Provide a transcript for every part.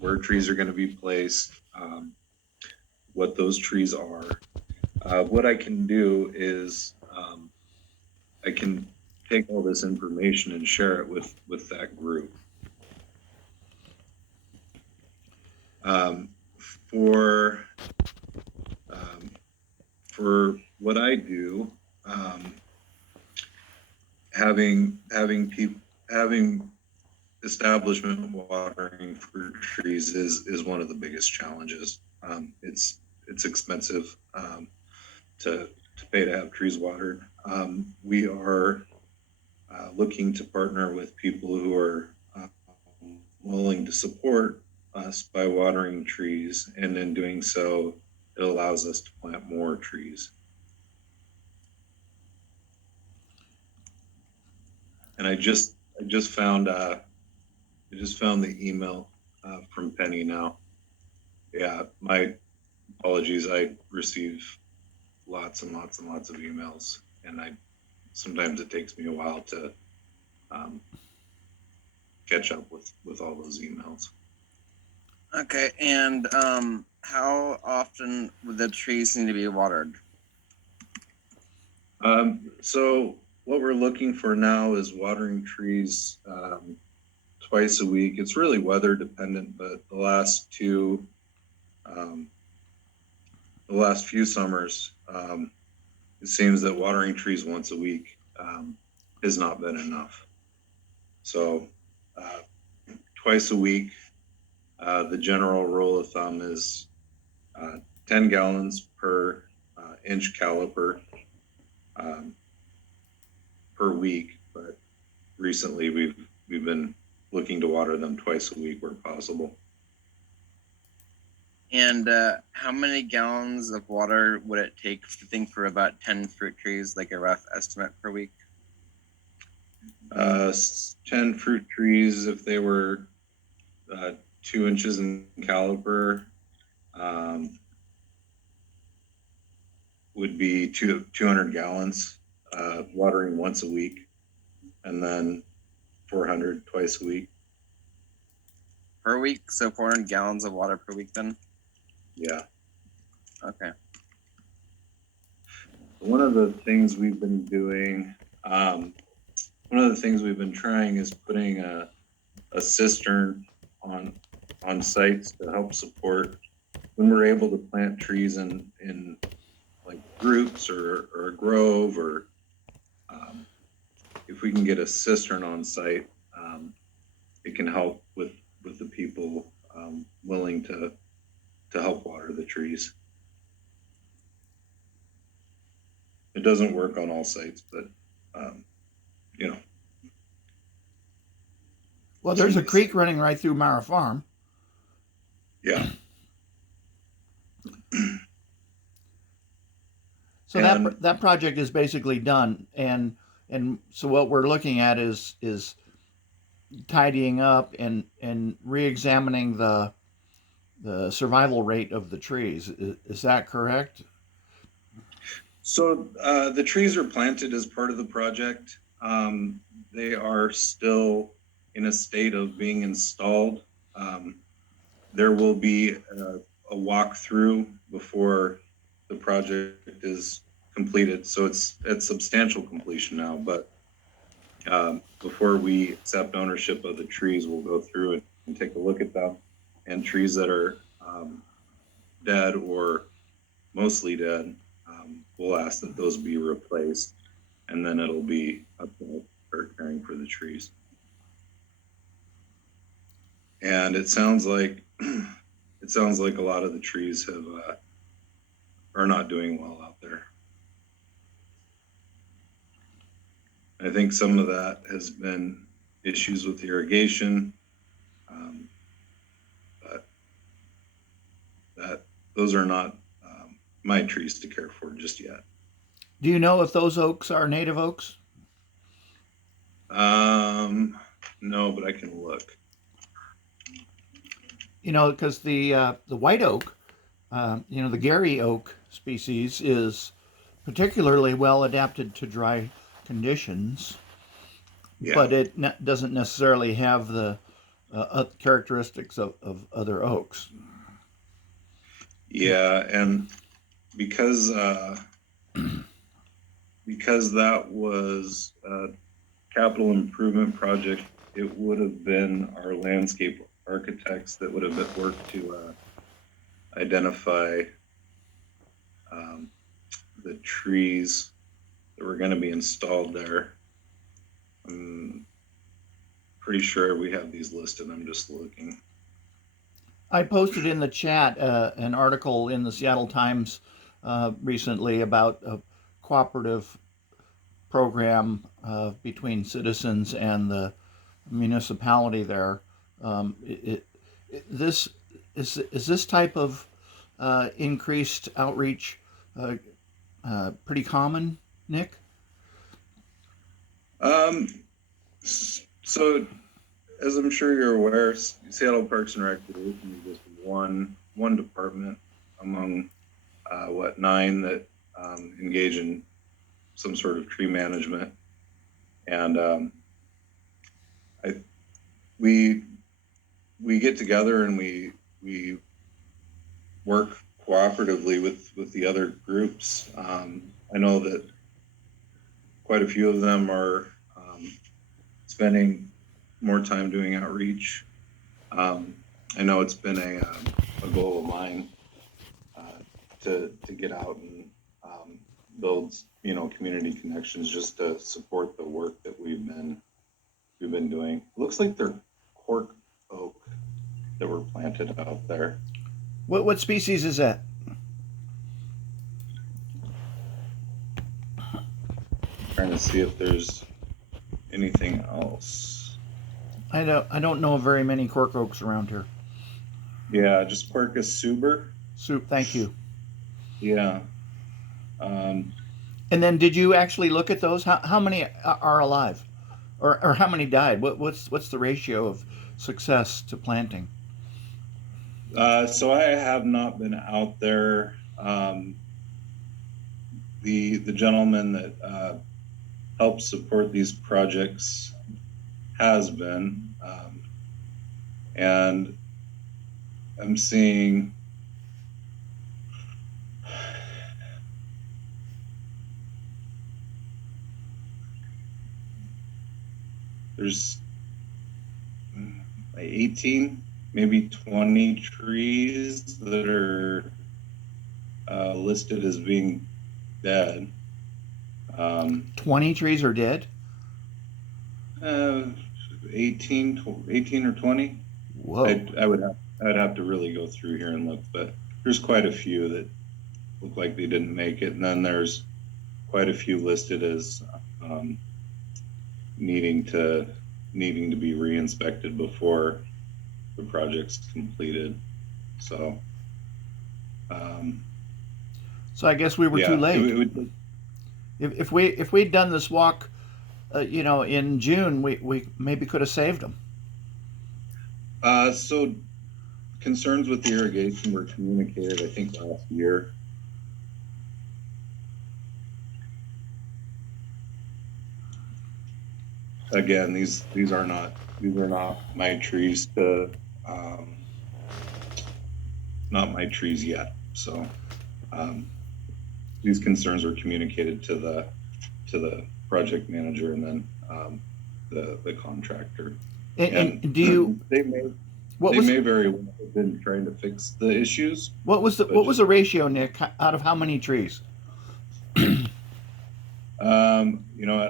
where trees are going to be placed, what those trees are. What I can do is I can take all this information and share it with that group. Um, for for what I do, having establishment watering for trees is one of the biggest challenges. It's expensive to pay to have trees watered. We are looking to partner with people who are willing to support us by watering trees, and in doing so, it allows us to plant more trees. And I just found the email from Penny now. Yeah, my apologies. I receive lots and lots and lots of emails, and sometimes it takes me a while to catch up with all those emails. Okay, and how often would the trees need to be watered? So what we're looking for now is watering trees twice a week. It's really weather dependent, but the last few summers, it seems that watering trees once a week has not been enough. So twice a week, the general rule of thumb is 10 gallons per inch caliper per week. But recently we've been looking to water them twice a week where possible. And how many gallons of water would it take to think for about 10 fruit trees, like a rough estimate per week? 10 fruit trees, if they were 2 inches in caliber, would be 200 gallons, watering once a week, and then 400 twice a week. Per week, so 400 gallons of water per week then? Yeah. Okay. One of the things we've been doing, one of the things we've been trying is putting a cistern on sites to help support when we're able to plant trees in like groups or a grove, or if we can get a cistern on site, it can help with the people willing to help water the trees. It doesn't work on all sites, but you know. Well, there's a creek running right through Mara Farm. Yeah. So that project is basically done, and so what we're looking at is tidying up and re-examining the survival rate of the trees. Is that correct? So the trees are planted as part of the project. They are still in a state of being installed. There will be a walkthrough before the project is completed. So it's at substantial completion now, but before we accept ownership of the trees, we'll go through it and take a look at them. And trees that are dead or mostly dead, we'll ask that those be replaced, and then it'll be up to start caring for the trees. And it sounds like a lot of the trees are not doing well out there. I think some of that has been issues with irrigation, but those are not my trees to care for just yet. Do you know if those oaks are native oaks? No, but I can look. You know, because the white oak, the Gary oak species is particularly well adapted to dry conditions, but it doesn't necessarily have the characteristics of other oaks. Yeah, and because because that was a capital improvement project, it would have been our landscape architects that would have worked to identify the trees that were going to be installed there. I'm pretty sure we have these listed. I'm just looking. I posted in the chat an article in the Seattle Times recently about a cooperative program between citizens and the municipality there. This is this type of increased outreach pretty common, Nick? So, as I'm sure you're aware, Seattle Parks and Recreation is just one department among 9 that engage in some sort of tree management, and we get together and we work cooperatively with the other groups. I know that quite a few of them are spending more time doing outreach. I know it's been a goal of mine to get out and build community connections just to support the work that we've been doing. It looks like they're cork oak that were planted out there. What species is that? Trying to see if there's anything else. I don't know very many cork oaks around here. Yeah, just Quercus suber. Soup, thank you. Yeah. And then, did you actually look at those? How many are alive, or how many died? What's the ratio of success to planting? So I have not been out there. The gentleman that helps support these projects has been, and I'm seeing there's 18, maybe 20 trees that are listed as being dead. 20 trees are dead. 18 or 20. Whoa! I'd have to really go through here and look, but there's quite a few that look like they didn't make it, and then there's quite a few listed as needing to be re-inspected before the project's completed. So So I guess we were too late. If we'd done this walk, in June, we maybe could have saved them. So concerns with the irrigation were communicated, I think, last year. Again, these are not my trees not my trees yet. So these concerns were communicated to the project manager and then the contractor. And do you? They may very well have been trying to fix the issues. What was the ratio, Nick, out of how many trees?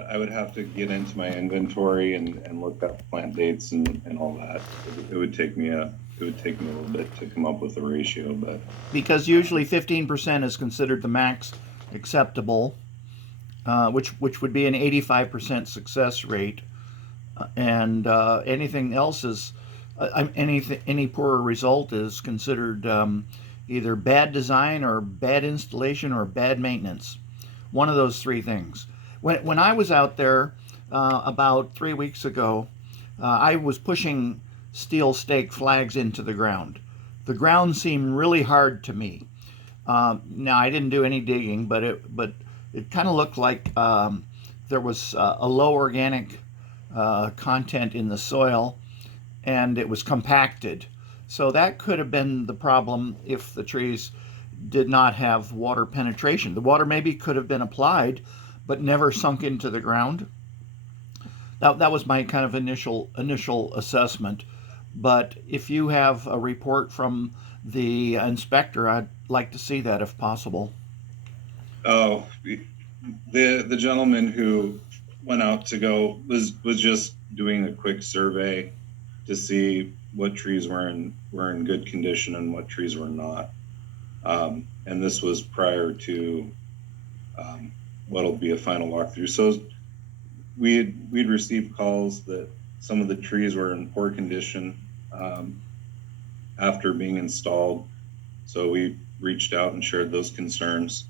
I would have to get into my inventory and look up plant dates and all that. It would take me a little bit to come up with a ratio, but because usually 15% is considered the max acceptable, which would be an 85% success rate, and anything else is any poorer result is considered either bad design or bad installation or bad maintenance. One of those 3 things. When I was out there about 3 weeks ago, I was pushing steel stake flags into the ground. The ground seemed really hard to me. Now I didn't do any digging, but it kind of looked like there was a low organic content in the soil, and it was compacted. So that could have been the problem if the trees did not have water penetration. The water maybe could have been applied, but never sunk into the ground. That was my kind of initial assessment. But if you have a report from the inspector, I'd like to see that if possible. Oh, the gentleman who went out to go was just doing a quick survey to see what trees were in good condition and what trees were not. And this was prior to what'll be a final walkthrough. So we'd received calls that some of the trees were in poor condition after being installed. So we reached out and shared those concerns.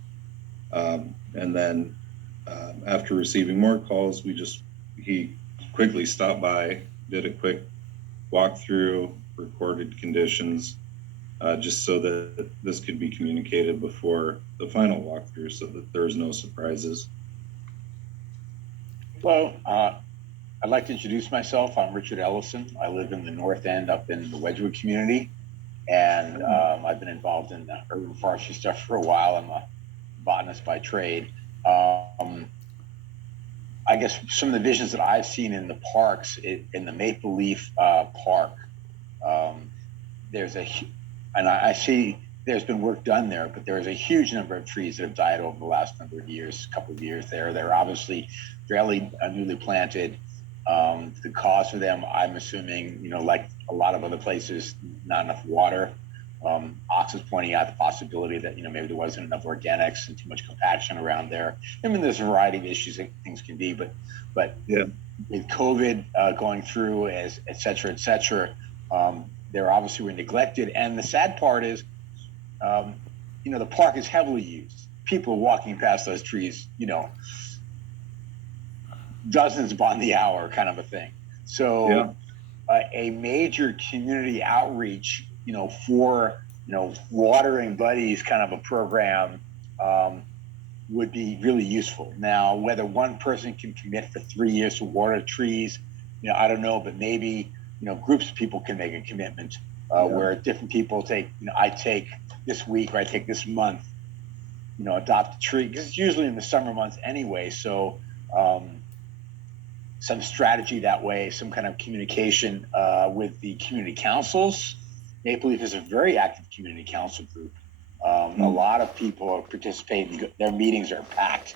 And then after receiving more calls, he quickly stopped by, did a quick walkthrough, recorded conditions, just so that this could be communicated before the final walkthrough so that there's no surprises. Well, I'd like to introduce myself. I'm Richard Ellison. I live in the North End up in the Wedgwood community, and I've been involved in the urban forestry stuff for a while. I'm a botanist by trade. I guess some of the visions that I've seen in the parks, in the Maple Leaf Park, I see there's been work done there, but there's a huge number of trees that have died over the last number of years, couple of years there. They're obviously fairly newly planted. The cause for them, I'm assuming, like a lot of other places, not enough water. Ox is pointing out the possibility that, maybe there wasn't enough organics and too much compaction around there. I mean, there's a variety of issues that things can be, but Yeah. with COVID going through, et cetera, there obviously were neglected. And the sad part is, the park is heavily used. People are walking past those trees, dozens upon the hour kind of a thing. So a major community outreach, for, watering buddies kind of a program would be really useful. Now, whether one person can commit for 3 years to water trees, I don't know, but maybe, groups of people can make a commitment where different people take, I take this week or I take this month, adopt a tree, because it's usually in the summer months anyway. So some strategy that way, some kind of communication with the community councils. Maple Leaf is a very active community council group. A lot of people are participating. Their meetings are packed.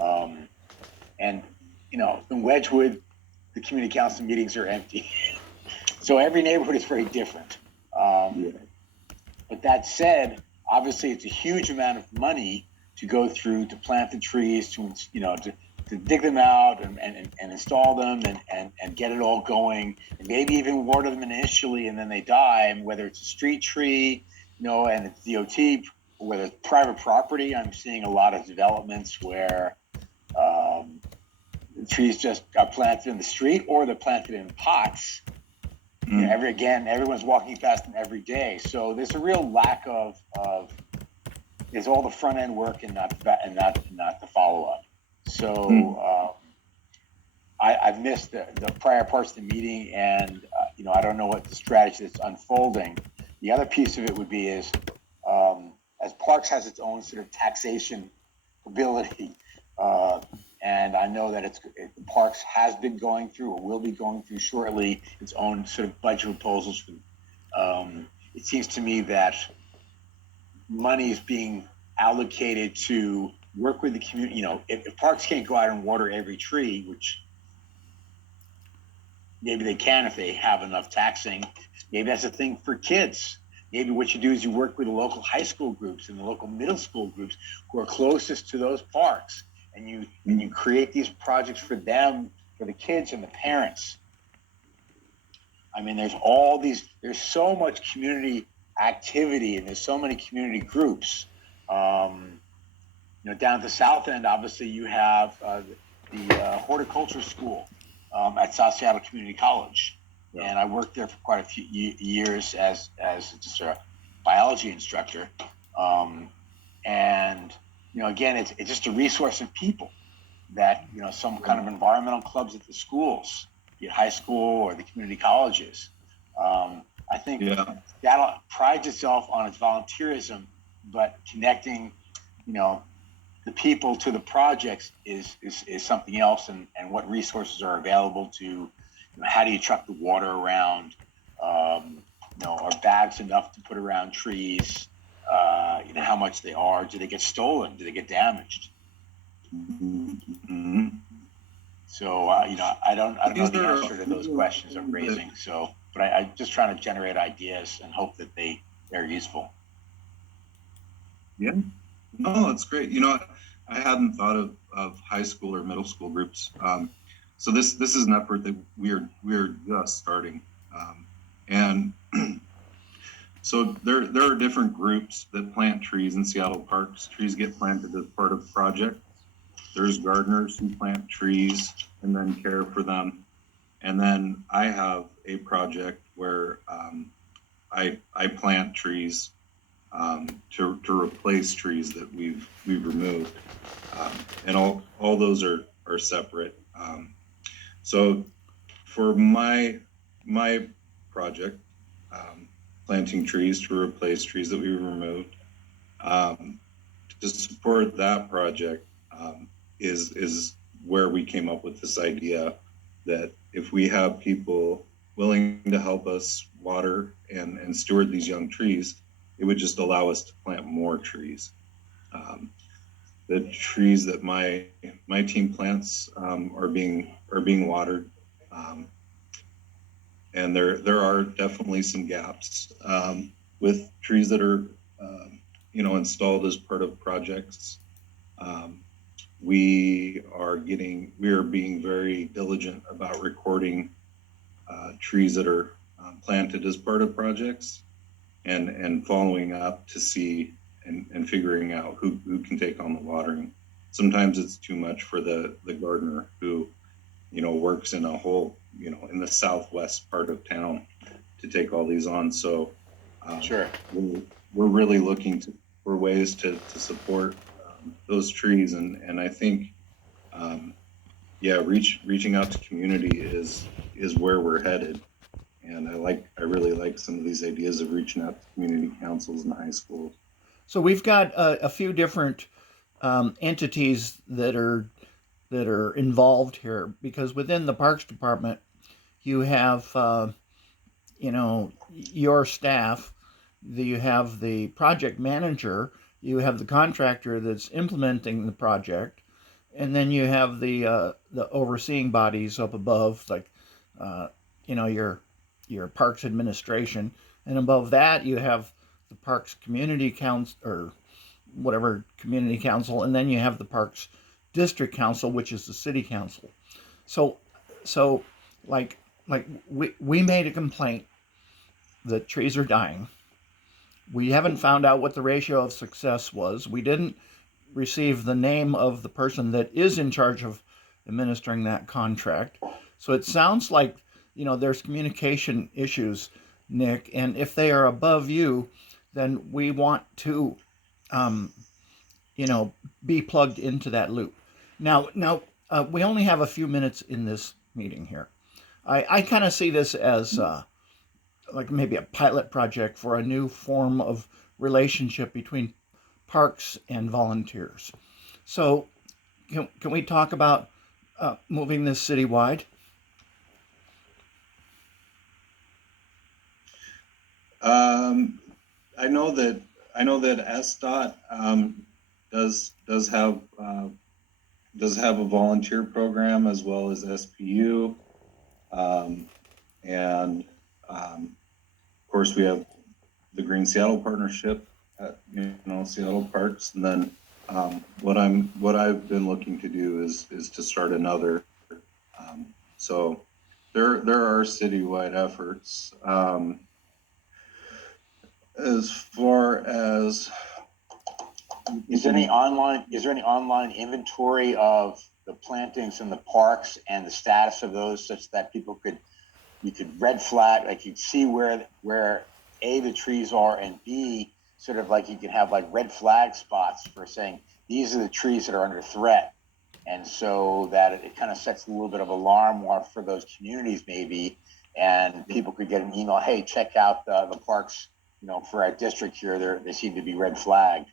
And, in Wedgwood, the community council meetings are empty. So every neighborhood is very different. But that said, obviously it's a huge amount of money to go through to plant the trees, to dig them out and install them and get it all going, and maybe even water them initially and then they die. And whether it's a street tree, and it's DOT, or whether it's private property, I'm seeing a lot of developments where the trees just got planted in the street or they're planted in pots. Everyone's walking past them every day. So there's a real lack of there's all the front end work and not the follow up. So I've missed the prior parts of the meeting, and I don't know what the strategy that's unfolding. The other piece of it would be is as Parks has its own sort of taxation ability, and I know that Parks has been going through or will be going through shortly its own sort of budget proposals. It seems to me that money is being allocated to work with the community. If Parks can't go out and water every tree, which maybe they can if they have enough taxing, maybe that's a thing for kids. Maybe what you do is you work with the local high school groups and the local middle school groups who are closest to those parks, and you create these projects for them, for the kids and the parents. I mean, there's so much community activity, and there's so many community groups. Down at the South End, obviously you have the horticulture school at South Seattle Community College. Yeah. And I worked there for quite a few years as just a biology instructor. Again, it's just a resource of people that, some kind of environmental clubs at the schools, be it high school or the community colleges, I think Yeah. Seattle prides itself on its volunteerism, but connecting, you know, the people to the projects is something else, and what resources are available to, you know, how do you truck the water around? You know, are bags enough to put around trees? You know, how much they are? Do they get stolen? Do they get damaged? Mhm. So you know, I don't know These the are answer to those questions I'm raising. So, but I'm just trying to generate ideas and hope that they're useful. Yeah. No, it's great. You know, I hadn't thought of high school or middle school groups. So this is an effort that we're just starting. And so there are different groups that plant trees in Seattle parks. Trees get planted as part of projects. There's gardeners who plant trees and then care for them. And then I have a project where I plant trees to replace trees that we've removed, and all those are separate. So for my project, planting trees to replace trees that we removed, um, to support that project, is where we came up with this idea that if we have people willing to help us water and steward these young trees, it would just allow us to plant more trees. Um, the trees that my team plants are being watered, um, and there are definitely some gaps with trees that are installed as part of projects. Um, we are being very diligent about recording trees that are planted as part of projects, and following up to see and figuring out who can take on the watering. Sometimes it's too much for the gardener who works in a whole in the southwest part of town to take all these on. So Sure. we're really looking for ways to support those trees, and I think reaching out to community is where we're headed. And I really like some of these ideas of reaching out to community councils and high schools. So we've got a few different entities that are involved here, because within the Parks Department you have your staff, you have the project manager, you have the contractor that's implementing the project, and then you have the overseeing bodies up above, like uh, your parks administration, and above that you have the parks community council, or whatever community council, and then you have the parks district council, which is the city council. So so like we made a complaint that trees are dying. We haven't found out what the ratio of success was. We didn't receive the name of the person that is in charge of administering that contract. So it sounds like, there's communication issues, Nick, and if they are above you, then we want to, um, be plugged into that loop. Now, we only have a few minutes in this meeting here. I kind of see this as like maybe a pilot project for a new form of relationship between parks and volunteers. So, can we talk about moving this citywide? Um, I know that SDOT does have a volunteer program, as well as SPU, and of course we have the Green Seattle Partnership at Seattle Parks, and then what I've been looking to do is to start another. So there are citywide efforts. As far as Is there any online inventory of the plantings in the parks and the status of those, such that you could red flag, like you'd see where A, the trees are, and B, sort of like you can have like red flag spots for saying these are the trees that are under threat. And so that it kind of sets a little bit of alarm for those communities maybe, and people could get an email, hey, check out the parks, for our district here. They seem to be red flagged,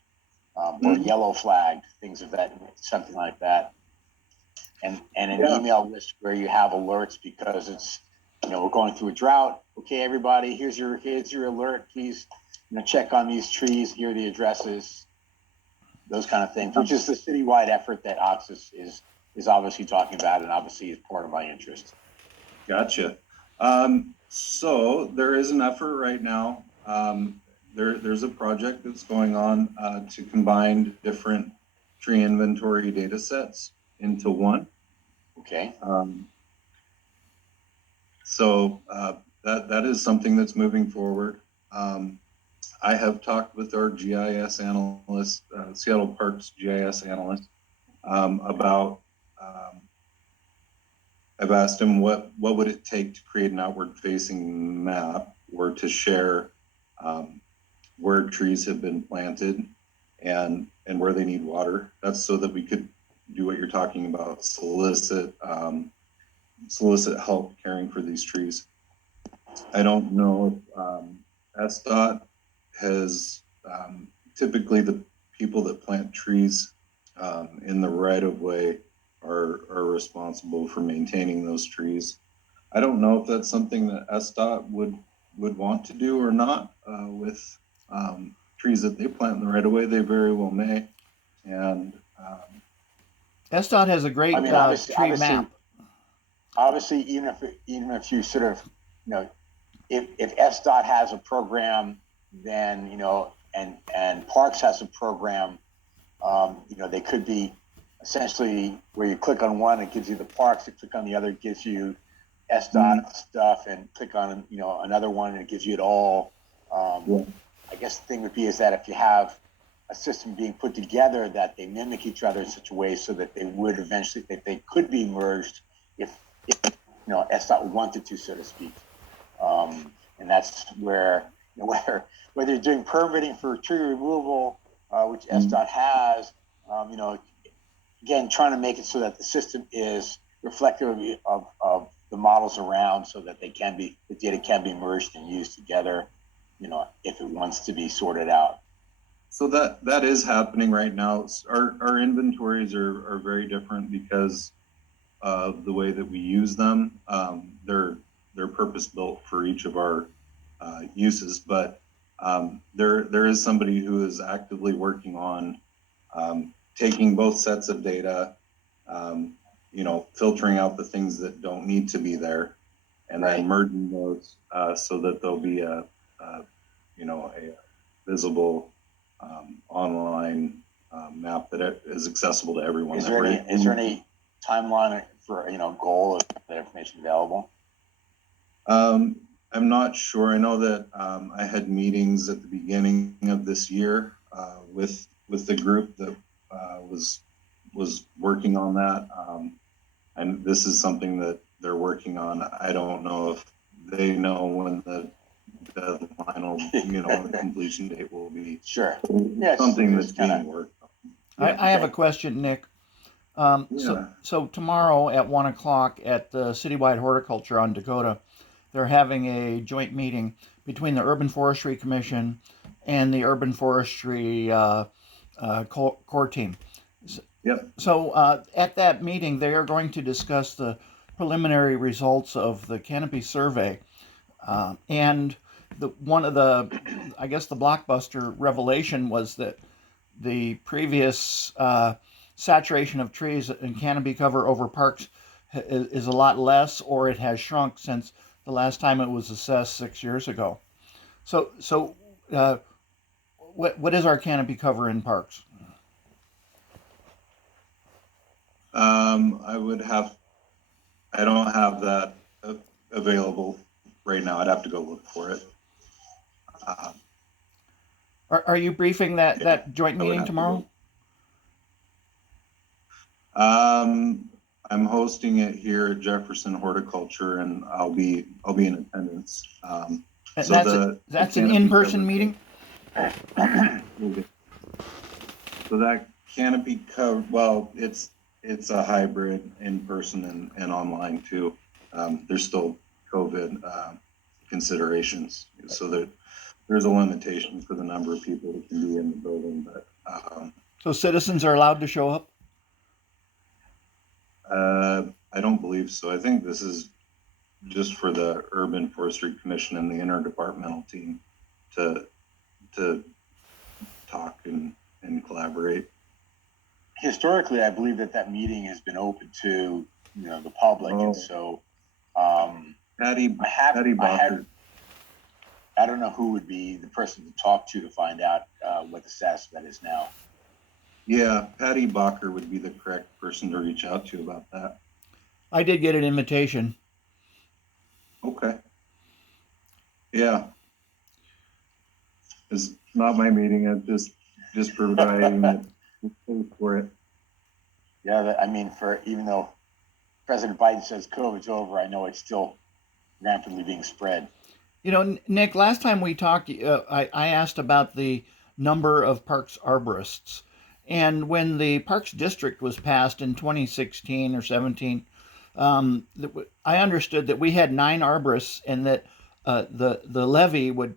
or yellow flagged, things of that, something like that. And an email list where you have alerts, because it's, we're going through a drought. Okay, everybody, here's your alert. Please, check on these trees. Here are the addresses. Those kind of things, which is the citywide effort that Oxus is obviously talking about, and obviously is part of my interest. Gotcha. So there is an effort right now. There's a project that's going on to combine different tree inventory data sets into one. Okay. So that is something that's moving forward. I have talked with our GIS analyst, Seattle Parks GIS analyst, about. I've asked him what would it take to create an outward-facing map, or to share where trees have been planted and where they need water. That's so that we could do what you're talking about, solicit help caring for these trees. I don't know if SDOT has typically the people that plant trees in the right of way are responsible for maintaining those trees. I don't know if that's something that SDOT would want to do or not with trees that they plant in the right of way. They very well may. And SDOT has a great tree map. Obviously, even if you sort of, if SDOT has a program, then, and Parks has a program, they could be essentially where you click on one, it gives you the parks, you click on the other, it gives you SDOT stuff, and click on, another one and it gives you it all. I guess the thing would be is that if you have a system being put together that they mimic each other in such a way so that they would eventually, that they could be merged if SDOT wanted to, so to speak. And that's where, whether you're doing permitting for tree removal, which SDOT has, again, trying to make it so that the system is reflective of the models around, so that the data can be merged and used together, if it wants to be sorted out. so that is happening right now. Our inventories are very different because of the way that we use them. They're purpose built for each of our uses, but there is somebody who is actively working on taking both sets of data, filtering out the things that don't need to be there, and then merging those so that there'll be a visible online map that is accessible to everyone. Is there any timeline for goal of that information available? I'm not sure. I know that I had meetings at the beginning of this year with the group that was working on that, and this is something that they're working on. I don't know if they know when the deadline will, the completion date will be. Sure. Something that's being worked on. I have a question, Nick. So tomorrow at 1:00 at the Citywide Horticulture on Dakota, they're having a joint meeting between the Urban Forestry Commission and the Urban Forestry core team. Yep. So at that meeting, they are going to discuss the preliminary results of the canopy survey, and one of the blockbuster revelation was that the previous saturation of trees and canopy cover over parks is a lot less, or it has shrunk since the last time it was assessed 6 years ago. So what is our canopy cover in parks? I don't have that available right now. I'd have to go look for it. Are you briefing that joint meeting tomorrow? I'm hosting it here at Jefferson Horticulture, and I'll be in attendance. That's an in-person meeting? So that canopy cover, well, it's a hybrid, in person and online too. They're still COVID considerations. So that there's a limitation for the number of people that can be in the building, but So citizens are allowed to show up? I don't believe so. I think this is just for the Urban Forestry Commission and the interdepartmental team to talk and collaborate. Historically, I believe that meeting has been open to, the public. Oh. And so, Patty I Bacher. don't know who would be the person to talk to find out what the status of that is now. Yeah, Patty Bacher would be the correct person to reach out to about that. I did get an invitation. Okay. Yeah. It's not my meeting. I'm just providing the space for it. Yeah, even though President Biden says COVID's over, I know it's still rampantly being spread. Nick, last time we talked, I asked about the number of parks arborists. And when the Parks District was passed in 2016 or 17, I understood that we had 9 arborists and that the levy or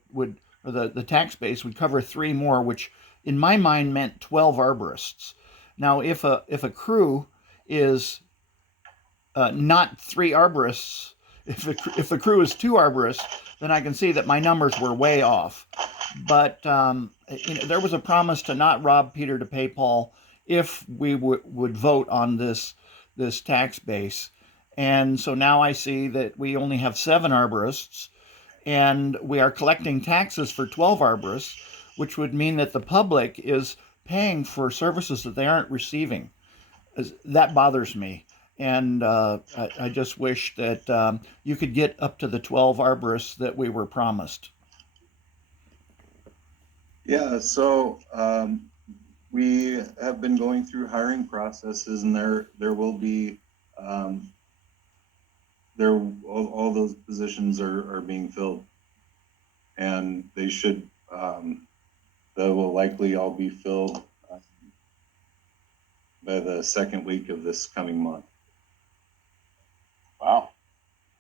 the tax base would cover 3 more, which in my mind meant 12 arborists. Now, if a crew is not 3 arborists, if the crew is 2 arborists, then I can see that my numbers were way off. But there was a promise to not rob Peter to pay Paul if we would vote on this tax base. And so now I see that we only have 7 arborists, and we are collecting taxes for 12 arborists, which would mean that the public is paying for services that they aren't receiving. That bothers me. And I just wish that you could get up to the 12 arborists that we were promised. Yeah, so we have been going through hiring processes, and there will be all those positions are being filled, and they will likely all be filled by the second week of this coming month. Wow.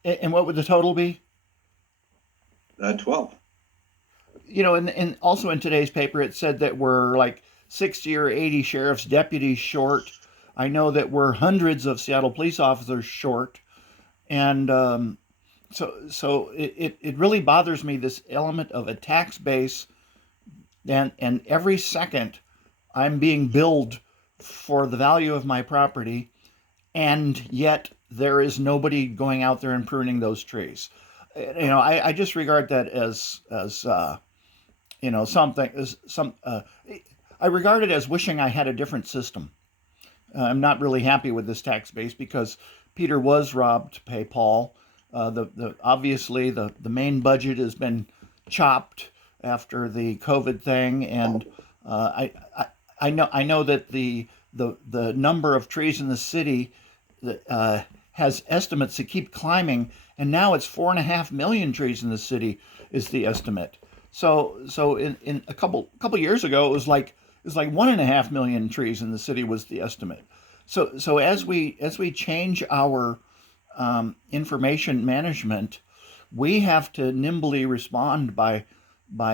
And what would the total be? 12. And also in today's paper, it said that we're like 60 or 80 sheriff's deputies short. I know that we're hundreds of Seattle police officers short. And so it really bothers me, this element of a tax base. And every second I'm being billed for the value of my property, and yet there is nobody going out there and pruning those trees. I just regard that as something. I regard it as wishing I had a different system. I'm not really happy with this tax base because Peter was robbed to pay Paul. Obviously the main budget has been chopped after the COVID thing, and I know that the number of trees in the city that has estimates that keep climbing, and now it's 4.5 million trees in the city is the estimate. So in a couple years ago, it was like 1.5 million trees in the city was the estimate. So as we change our information management, we have to nimbly respond by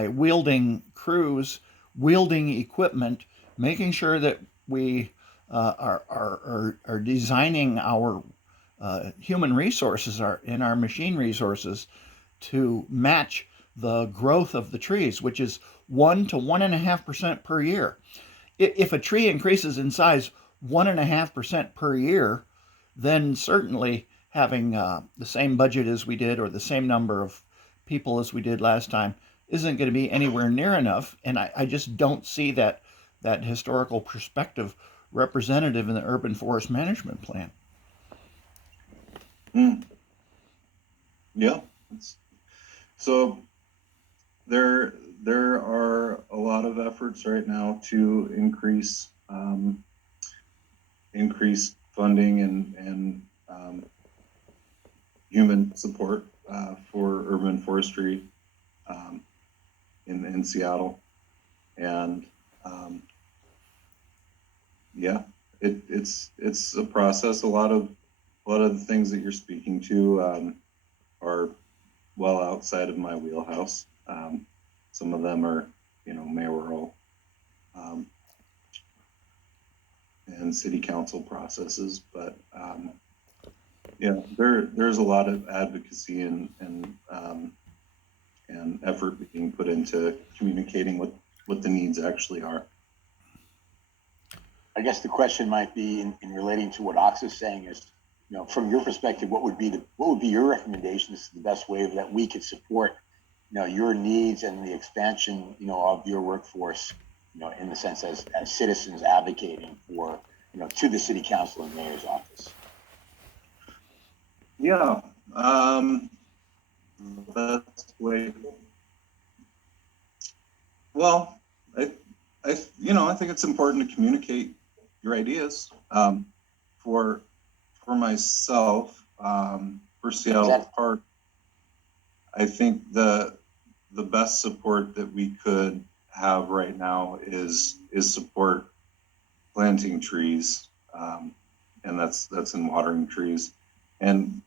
wielding crews, wielding equipment, making sure that we are designing our human resources and our machine resources to match the growth of the trees, which is 1 to 1.5% per year. If a tree increases in size 1.5% per year, then certainly having the same budget as we did or the same number of people as we did last time isn't going to be anywhere near enough. And I just don't see that historical perspective representative in the urban forest management plan. Yeah. So there are a lot of efforts right now to increase funding and human support for urban forestry in Seattle, and it's a process. A lot of the things that you're speaking to are well outside of my wheelhouse. Some of them are, mayoral and city council processes, but there's a lot of advocacy and effort being put into communicating what the needs actually are. I guess the question might be in relating to what Ox is saying is, from your perspective, what would be your recommendations, the best way that we could support, your needs and the expansion, of your workforce, in the sense as citizens advocating for, to the city council and mayor's office. Yeah, that's the way. Well, I think it's important to communicate your ideas. For myself, for Seattle Park, I think the best support that we could have right now is support planting trees, and that's in watering trees. And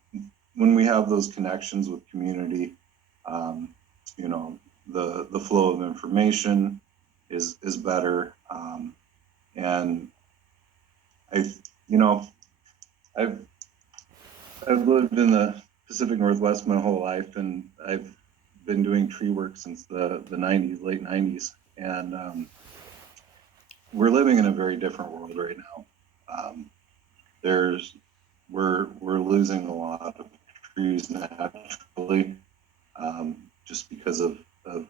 when we have those connections with community, the flow of information is better. And I've lived in the Pacific Northwest my whole life, and I've been doing tree work since the 90s, late 90s. And we're living in a very different world right now. We're losing a lot of trees naturally, just because of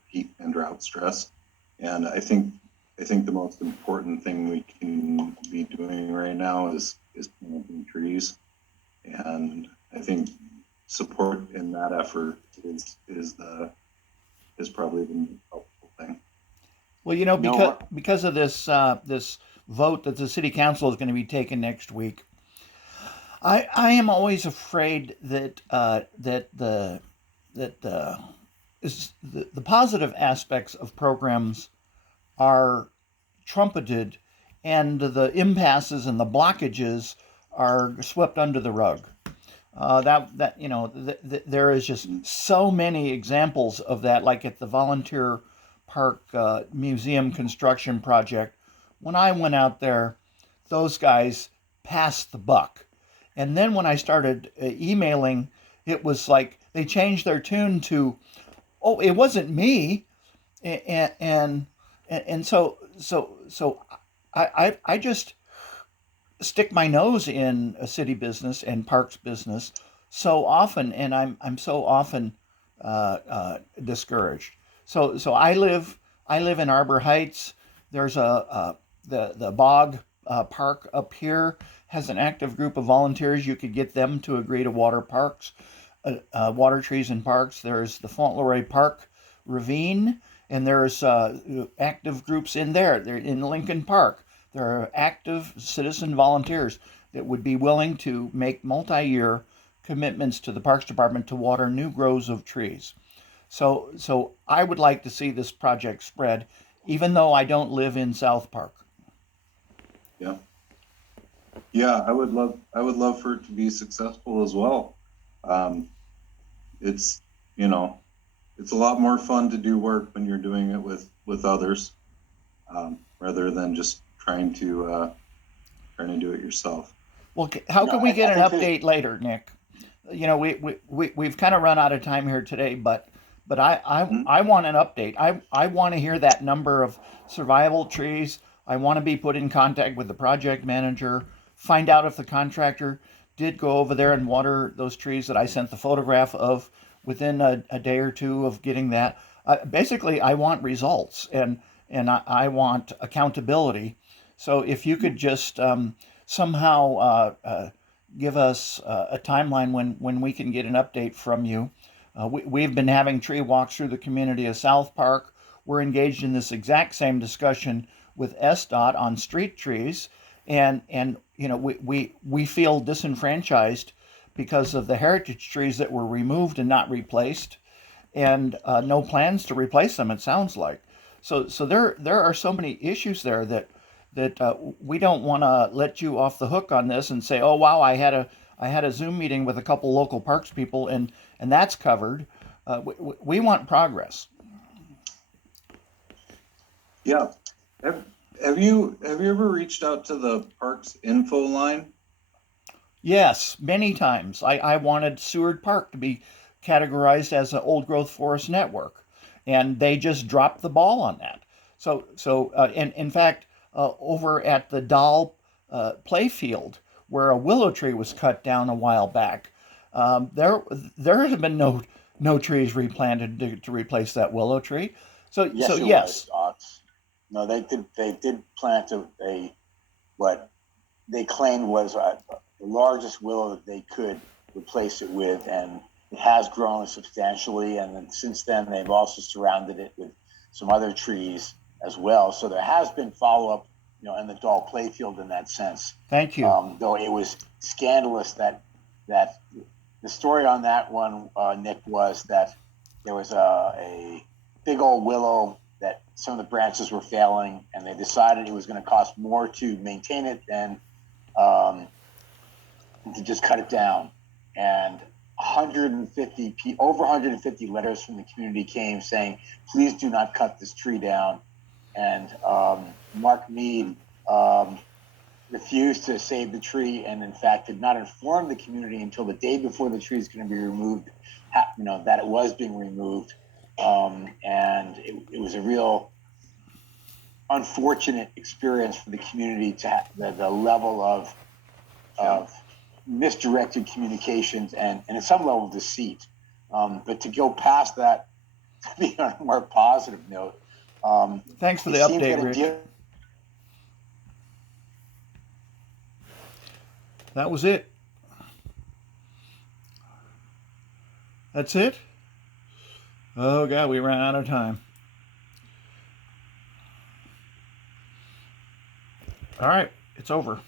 heat and drought stress. And I think the most important thing we can be doing right now is planting trees. And I think support in that effort is probably the most helpful thing. Well, because of this this vote that the city council is going to be taking next week, I am always afraid that the positive aspects of programs are trumpeted, and the impasses and the blockages are swept under the rug. There is just so many examples of that, like at the Volunteer Park Museum construction project. When I went out there, those guys passed the buck. And then when I started emailing, it was like they changed their tune to, "Oh, it wasn't me," and so I just stick my nose in a city business and parks business so often, and I'm so often discouraged. So I live in Arbor Heights. There's the Bog Park up here has an active group of volunteers. You could get them to agree to water parks, water trees and parks. There's the Fauntleroy Park Ravine, and there's active groups in there. They're in Lincoln Park. There are active citizen volunteers that would be willing to make multi-year commitments to the Parks Department to water new groves of trees. So I would like to see this project spread, even though I don't live in South Park. Yeah, I would love for it to be successful as well. It's a lot more fun to do work when you're doing it with others, rather than just trying to do it yourself. Well, how can we get an update later, Nick? We've kind of run out of time here today, but I want an update. I want to hear that number of survival trees. I want to be put in contact with the project manager, find out if the contractor did go over there and water those trees that I sent the photograph of within a day or two of getting that. Basically, I want results, and I want accountability. So if you could just somehow give us a timeline when we can get an update from you. We've been having tree walks through the community of South Park. We're engaged in this exact same discussion with SDOT on street trees, and we feel disenfranchised because of the heritage trees that were removed and not replaced, and no plans to replace them, it sounds like. So there are so many issues there that we don't want to let you off the hook on this and say, "Oh wow, I had I had a Zoom meeting with a couple local parks people, and that's covered. We want progress. Yeah. Have you ever reached out to the parks info line? Yes, many times. I wanted Seward Park to be categorized as an old growth forest network, and they just dropped the ball on that. And in fact, over at the Dahl playfield, where a willow tree was cut down a while back, there have been no trees replanted to replace that willow tree. Yes, it Yes, was, Ox. No, they did plant a what they claimed was the largest willow that they could replace it with, and it has grown substantially. And then since then, they've also surrounded it with some other trees as well. So there has been follow up, in the Dahl playfield in that sense. thank you. Though it was scandalous that the story on that one, Nick, was that there was a big old willow that some of the branches were failing, and they decided it was going to cost more to maintain it than to just cut it down. And over 150 letters from the community came saying, please do not cut this tree down. And Mark Mead refused to save the tree, and in fact did not inform the community until the day before the tree is going to be removed, that it was being removed. And it was a real unfortunate experience for the community to have the level of misdirected communications and at some level of deceit. But to go past that, to be on a more positive note, Thanks for the it seems update, that a Rick. deal- That was it. That's it? Oh, God, we ran out of time. All right, it's over.